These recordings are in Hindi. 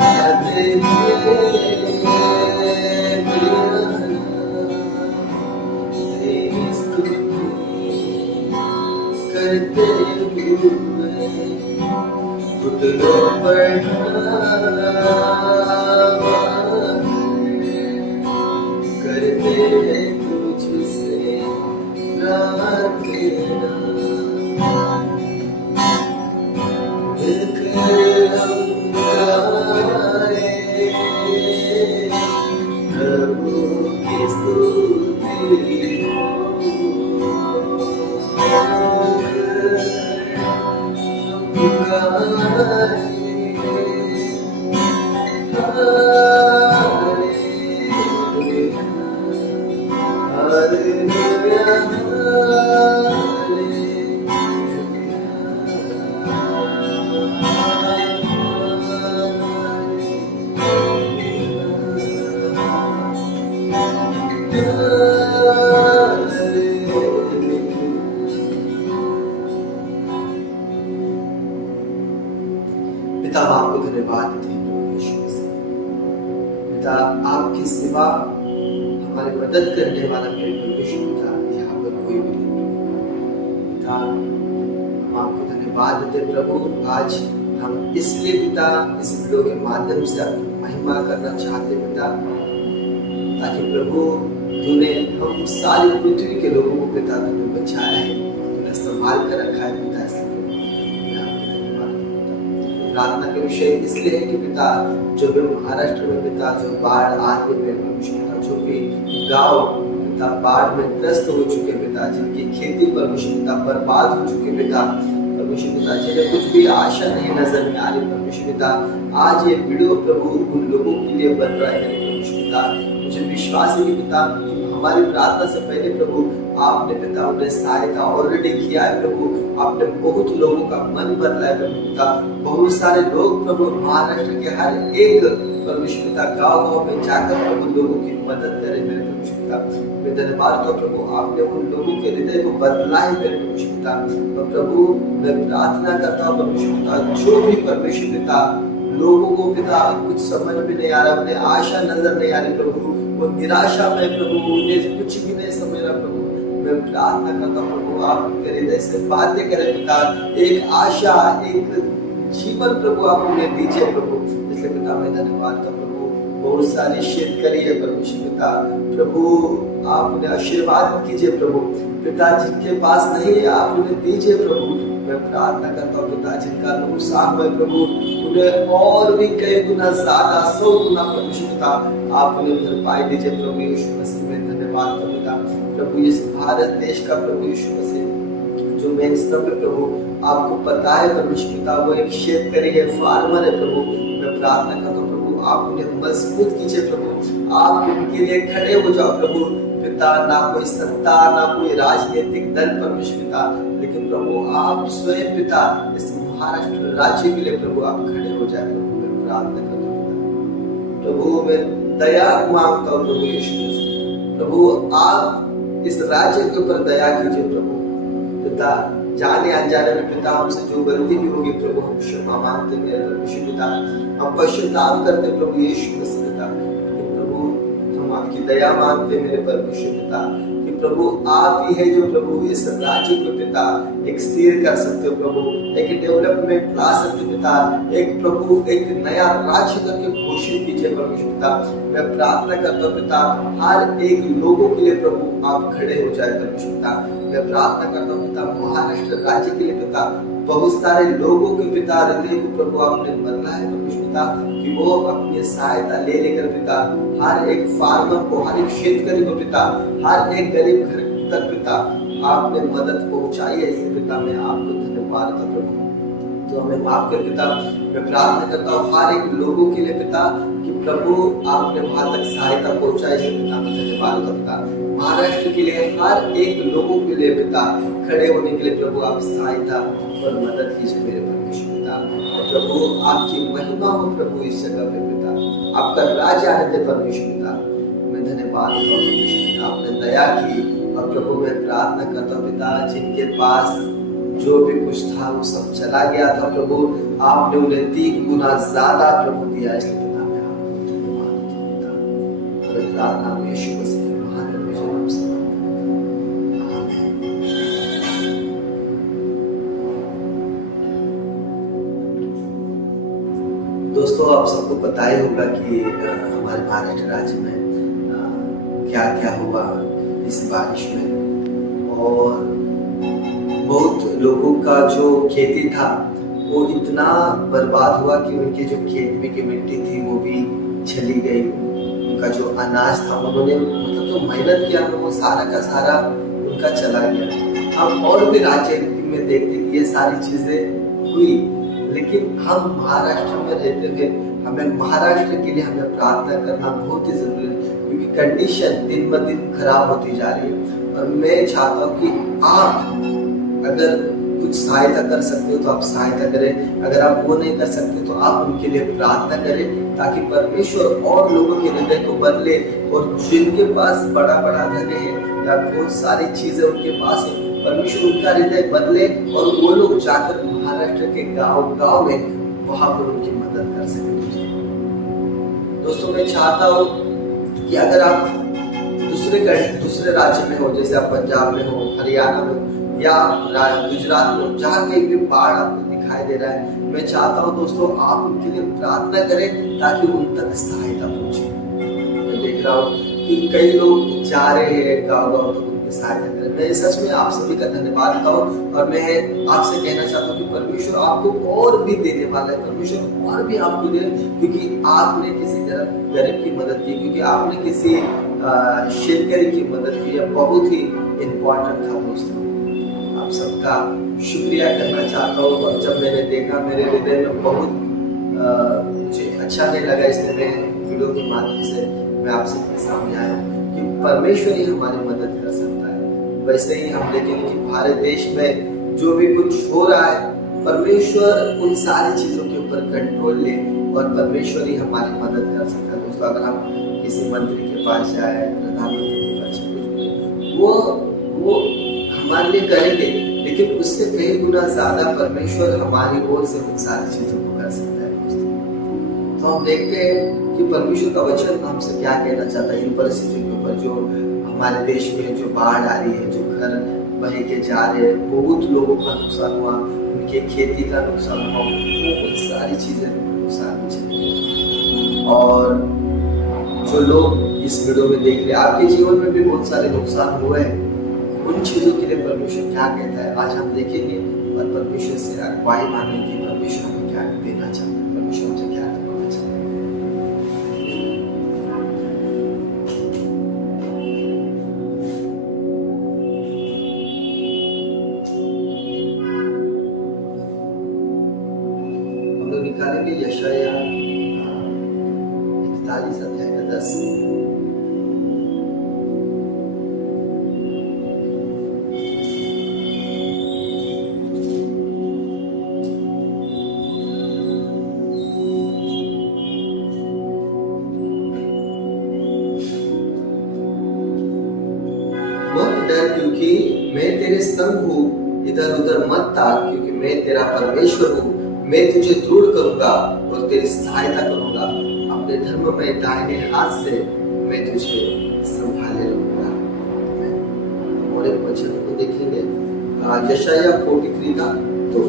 करते हुए घुटनों पर करते हैं तुझसे प्रार्थना, मिलकर हम गाए प्रभु की स्तुति हो। पिता आपको धन्यवाद देते हैं प्रभु यीशु मसीह। पिता आपके सिवा हमारी मदद करने वाला मेरे प्रभु यीशु पिता यहाँ पर कोई भी नहीं। पिता हम आपको धन्यवाद देते हैं प्रभु। आज हम इसलिए पिता इस वीडियो के माध्यम से आपकी महिमा करना चाहते पिता, ताकि प्रभु तूने हम सारी पृथ्वी के लोगों को पिता तूने बचाया है, तूने संभाल कर रखा है पिता। इसलिए प्रार्थना का विषय इसलिए है कि पिता जो भी महाराष्ट्र में पिता जो बाढ़ आ रही है पिता, जो भी गांव पिता बाढ़ में ग्रस्त हो चुके पिता, जिनकी खेती परमेश्वर पिता बर्बाद हो चुके पिता, परमेश्वर पिता जिन्हें कुछ भी आशा नहीं नजर में आ रही परमेश्वर पिता, आज ये वीडियो प्रभु उन लोगों के लिए बन रहा है परमेश्वर पिता। मुझे विश्वास है कि पिता हमारी प्रार्थना से पहले प्रभु आपने पिता उन्हें सहायता ऑलरेडी किया है प्रभु। आपने बहुत लोगों का मन बदला है प्रभु पिता। बहुत सारे लोग प्रभु महाराष्ट्र के हर एक परमेश्वर पिता गाँव में जाकर प्रभु लोगों की मदद करे मेरे परमेश्वर पिता। मैं धन्यवाद करता प्रभु, आपने उन लोगों के हृदय को बदला है मेरे परमेश्वर पिता। और प्रभु मैं प्रार्थना करता हूँ परमेश्वर पिता, जो भी परमेश्वर पिता लोगों को पिता कुछ समझ में नहीं आ रहा, उन्हें आशा नजर नहीं आ रही प्रभु, वो निराशा में प्रभु, उन्हें कुछ भी नहीं समझ रहा प्रभु, मैं प्रार्थना करता हूँ प्रभु आप उनके हृदय से बातें करें पिता। एक आशा, एक जीवन प्रभु आप उन्हें दीजिए प्रभु। इसलिए पिता मैं धन्यवाद करता प्रभु। बहुत सारे शेतकारी है परमेश्वर पिता, प्रभु आप उन्हें आशीर्वाद कीजिए प्रभु पिता। जिनके पास नहीं है आप उन्हें दीजिए प्रभु। मैं प्रार्थना करता हूँ पिता जिनका नुकसान हुआ प्रभु, उन्हें और भी कई गुना ज्यादा 100 गुना परमेश्वर पिता आप उन्हें भरपाई दीजिए प्रभु यीशु मसीह में। धन्यवाद करता प्रभु इस भारत देश का प्रभु यीशु मसीह जो मेन स्तंभ है प्रभु, आपको पता है परमेश्वर पिता वो एक शेतकारी है, फार्मर है प्रभु। मैं प्रार्थना करता हूँ प्रभु आप उन्हें मजबूत कीजिए प्रभु, आप उनके लिए खड़े हो जाओ प्रभु पिता। ना कोई सत्ता, ना कोई राजनीतिक दल परमेश्वर पिता, लेकिन प्रभु आप स्वयं पिता इस महाराष्ट्र राज्य के लिए प्रभु आप खड़े हो जाए प्रभु। मैं प्रार्थना करता हूँ प्रभु, मैं दया मांगता हूँ प्रभु यीशु मसीह। प्रभु आप इस राज्य के ऊपर दया कीजिए प्रभु पिता। जाने अनजाने में पिता हमसे जो गलती भी होगी प्रभु हम क्षमा मांगते मेरे परमेश्वर पिता। हम पश्चाताप करते प्रभु यीशु मसीह पिता। प्रभु हम आपकी दया मांगते मेरे परमेश्वर पिता कि प्रभु आप ही है जो प्रभु इस राज्य को पिता एक स्थिर कर सकते हो प्रभु, एक डेवलपमेंट ला सकते पिता, एक प्रभु एक नया राज्य करके घोषित कीजिए परमेश्वर पिता। मैं प्रार्थना करता हूँ पिता हर एक लोगों के लिए प्रभु आप खड़े हो जाए परमेश्वर पिता। मैं प्रार्थना करता हूँ पिता महाराष्ट्र राज्य के लिए पिता, बहुत सारे लोगों के पिता हृदय को प्रभु आपने बदला है परमेश्वर पिता कि वो अपनी सहायता ले लेकर पिता हर एक फार्मर को, हर एक शेतकरी को पिता, हर एक गरीब घर तक पिता आपने मदद पहुंचाई है। इसलिए पिता मैं आपको धन्यवाद करता हूँ प्रभु तो हमें माफ कर पिता। मैं प्रार्थना करता हूँ हर एक लोगों के लिए पिता कि प्रभु आपने वहां तक सहायता पहुंचाई है पिता। मैं धन्यवाद करता महाराष्ट्र के लिए हर एक लोगों के लिए पिता खड़े होने के लिए प्रभु आप सहायता और मदद कीजिए मेरे परमेश्वर पिता। और प्रभु आपकी महिमा हो प्रभु इस जगह पे पिता, आपका राज आने दे परमेश्वर पिता। मैं धन्यवाद करता हूँ आपने दया की। और प्रभु मैं प्रार्थना करता हूँ पिता जिनके पास जो भी कुछ था वो सब चला गया था प्रभु, आपने उन्हें 3 गुना ज्यादा प्रभु दिया, इसलिए पिता मैं आपको धन्यवाद देता हूं। और प्रार्थना में यीशु मसीह के महान नाम से आमीन। दोस्तों, आप सबको पता ही होगा कि हमारे महाराष्ट्र राज्य में क्या क्या हुआ इस बारिश में, और बहुत लोगों का जो खेती था वो इतना बर्बाद हुआ कि उनके जो खेत में की मिट्टी थी वो भी चली गई। उनका जो अनाज था, उन्होंने मतलब जो मेहनत किया वो सारा का सारा उनका चला गया। हम और भी राज्य में देखते कि ये सारी चीजें हुई, लेकिन हम महाराष्ट्र में रहते हुए हमें महाराष्ट्र के लिए हमें प्रार्थना करना बहुत ही जरूरी है, क्योंकि कंडीशन दिन ब दिन खराब होती जा रही है। और मैं चाहता हूँ कि आप अगर कुछ सहायता कर सकते हो तो आप सहायता करें, अगर आप वो नहीं कर सकते तो आप उनके लिए प्रार्थना करें, ताकि परमेश्वर और लोगों के हृदय को बदले, और जिनके पास बड़ा बड़ा धन है या बहुत सारी चीजें उनके पास है, परमेश्वर उनका हृदय बदले और वो लोग जाकर महाराष्ट्र के गांव में वहां पर उनकी मदद कर सके। दोस्तों, मैं चाहता हूँ कि अगर आप दूसरे राज्य में हो, जैसे आप पंजाब में हो, हरियाणा में हो या गुजरात में हो, जहाँ कहीं भी बाढ़ आपको दिखाई दे रहा है, मैं चाहता हूँ दोस्तों आप उनके लिए प्रार्थना करें ताकि उन तक सहायता पहुंचे। मैं देख रहा हूँ कि कई लोग जा रहे हैं गाँव तो उनकी सहायता करें। मैं सच में आप सभी का धन्यवाद देता हूँ, और मैं आपसे कहना चाहता हूँ कि परमेश्वर आपको और भी देने वाला है, परमेश्वर और भी आपको दे, क्योंकि आपने किसी गरीब की मदद की, क्योंकि आपने किसी शेतकरी की मदद की, बहुत ही इम्पोर्टेंट था दोस्तों। आप सबका शुक्रिया करना चाहता हूँ, और जब मैंने देखा मेरे हृदय में बहुत मुझे अच्छा नहीं लगा, इसलिए मैं वीडियो के माध्यम से मैं आप सबके सामने आया हूँ कि परमेश्वर ही हमारी मदद कर सकता है। वैसे ही हम देखेंगे कि भारत देश में जो भी कुछ हो रहा है, परमेश्वर उन सारी चीजों के ऊपर कंट्रोल ले, और परमेश्वर ही हमारी मदद कर सकता है। दोस्तों, अगर हम किसी मंत्री के पास जाए, प्रधानमंत्री के पास जाए, वो हमारे लिए करेंगे, लेकिन उससे कई गुना ज्यादा परमेश्वर हमारी ओर से उन सारी चीजों को कर सकता है। तो हम देखते हैं कि परमेश्वर का वचन हमसे क्या कहना चाहता है इन परिस्थितियों के ऊपर, जो हमारे देश में जो बाढ़ आ रही है, जो घर बह के जा रहे हैं, बहुत लोगों का नुकसान हुआ, उनके खेती का नुकसान हुआ, बहुत सारी चीजें नुकसान हुई। और जो लोग इस वीडियो में देख रहे हैं, आपके जीवन में भी बहुत सारे नुकसान हुए हैं, उन चीजों के लिए परमेश्वर क्या कहता है आज हम देखेंगे, और परमेश्वर से अगुवाई मांगेंगे कि परमेश्वर हमें क्या देना चाहता है, परमेश्वर हमसे क्या करवाना चाहता है। हम लोग निकालेंगे यशाया 41 अध्याय का 10। मत डर, क्योंकि मैं तेरे संग हूँ, इधर उधर मत ताक, क्योंकि मैं तेरा परमेश्वर हूँ। मैं तुझे दृढ़ करूंगा और तेरी सहायता करूंगा, अपने धर्म में दाहिने हाथ से मैं तुझे संभाले रखूंगा। और एक वचन को देखेंगे यशाया 43 का 2।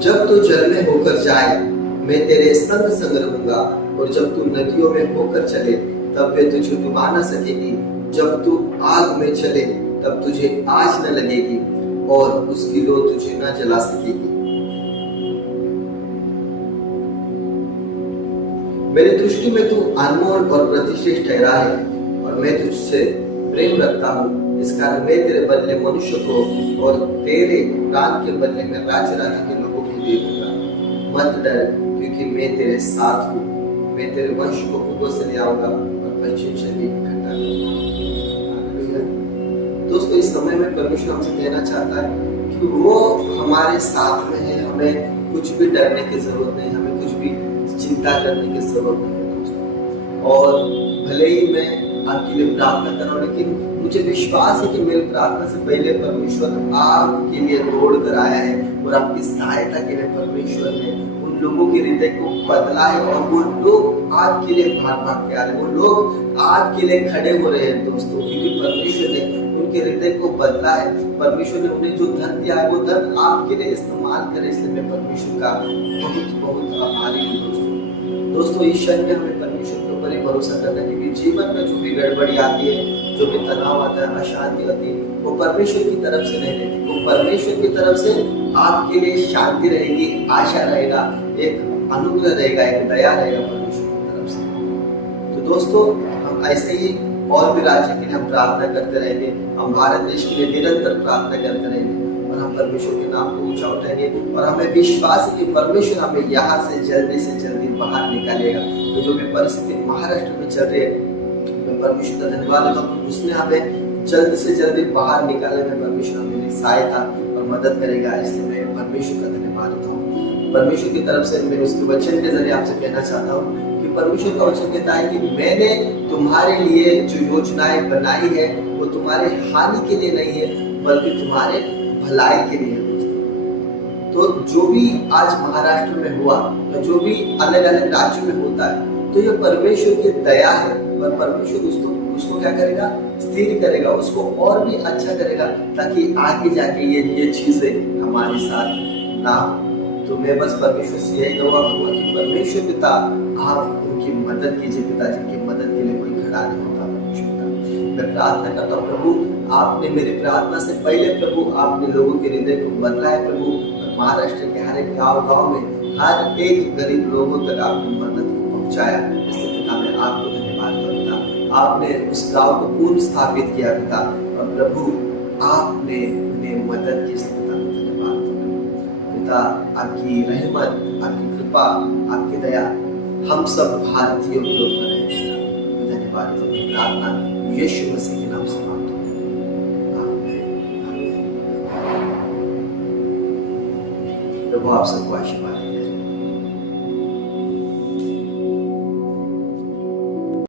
जब तू जल में होकर जाए, मैं तेरे संग संग रहूंगा, और जब तू नदियों में होकर चले, तब वे तुझे डुबा न सकेगी। जब तू आग में चले, तब तुझे आग न लगेगी, और उसकी लो तुझे न जला सकेगी। मेरी दृष्टि में तू अनमोल और प्रतिष्ठित ठहरा है, और मैं तुझसे प्रेम रखता हूँ। इस कारण मैं तेरे बदले मनुष्य को और तेरे प्राण के बदले में राज्य के लोगों को दे दूंगा। मत डर, क्योंकि मैं तेरे साथ हूँ। मैं तेरे वंश को पूर्व से ले आऊंगा और पश्चिम से भी इकट्ठा करूंगा। दोस्तों, इस समय में परमेश्वर हमसे कहना चाहता है कि वो हमारे साथ में है, हमें कुछ भी डरने की जरूरत नहीं, हमें कुछ भी चिंता करने की जरूरत नहीं है दोस्तों। और भले ही मैं आपके लिए प्रार्थना कर रहा हूँ, लेकिन मुझे विश्वास है कि मेरी प्रार्थना से पहले परमेश्वर आपके लिए दौड़ कर आया है और आपकी सहायता के लिए परमेश्वर ने उन लोगों के हृदय को बदला है और वो लोग आपके लिए भाग भाग के आ रहे हैं, वो लोग आपके लिए खड़े हो रहे हैं दोस्तों, क्योंकि परमेश्वर ने उनके हृदय को बदला है। परमेश्वर ने उन्हें जो धन दिया है वो धन आपके लिए इस्तेमाल करे, इसलिए मैं परमेश्वर का बहुत बहुत आभारी हूँ दोस्तों। दोस्तों इस क्षण में हमें परमेश्वर के ऊपर ही भरोसा करना है, क्योंकि जीवन में जो भी गड़बड़ी आती है, जो भी तनाव आता है, अशांति आती है, वो परमेश्वर की तरफ से नहीं रहती, वो परमेश्वर की तरफ से आपके लिए शांति रहेगी, आशा रहेगा, एक अनुग्रह रहेगा, एक दया रहेगा परमेश्वर की तरफ से। तो दोस्तों हम ऐसे ही और भी राज्य के लिए हम प्रार्थना करते रहेंगे, हम भारत देश के लिए निरंतर प्रार्थना करते रहेंगे और हम परमेश्वर के नाम को ऊंचा उठाएंगे और हमें विश्वास है कि परमेश्वर हमें यहाँ से जल्दी बाहर निकालेगा। तो जो भी परिस्थिति महाराष्ट्र में चल रही है, मैं परमेश्वर का धन्यवाद देता हूँ कि उसने हमें जल्द से जल्दी बाहर निकालने में परमेश्वर मेरी सहायता और मदद करेगा, इसलिए मैं परमेश्वर का धन्यवाद देता हूँ। परमेश्वर की तरफ से मैं उसके वचन के जरिए आपसे कहना चाहता हूँ कि परमेश्वर का वचन कहता है कि मैंने तुम्हारे लिए जो योजनाएं बनाई है वो तुम्हारे हानि के लिए नहीं है, बल्कि तुम्हारे भलाई के लिए है। तो जो भी आज महाराष्ट्र में हुआ या जो भी अलग अलग राज्यों में होता है, तो ये परमेश्वर की दया है और परमेश्वर उसको क्या करेगा, स्थिर करेगा, उसको और भी अच्छा करेगा, ताकि आगे जाके ये चीजें हमारे साथ ना हो। तो मैं बस परमेश्वर से यही दुआ करूंगा कि परमेश्वर पिता आप उनकी मदद कीजिए, पिता जिनकी मदद के लिए कोई खड़ा नहीं होता परमेश्वर पिता। मैं प्रार्थना करता हूँ प्रभु, आपने मेरी प्रार्थना से पहले प्रभु आपने लोगों के हृदय को बदला है प्रभु, और महाराष्ट्र के हर एक गाँव में हर एक गरीब लोगों तक आपने मदद को पहुंचाया, इसलिए पिता मैं आपको धन्यवाद करता। आपने उस गाँव को पुनः स्थापित किया पिता, और प्रभु आपने उन्हें मदद की, पिता आपकी रहमत, आपकी कृपा, आपकी दया हम सब भारतीयों के ऊपर है। धन्यवाद, प्रार्थना यीशु मसीह के नाम से मांगता हूं, आमीन। प्रभु आप सबको आशीर्वाद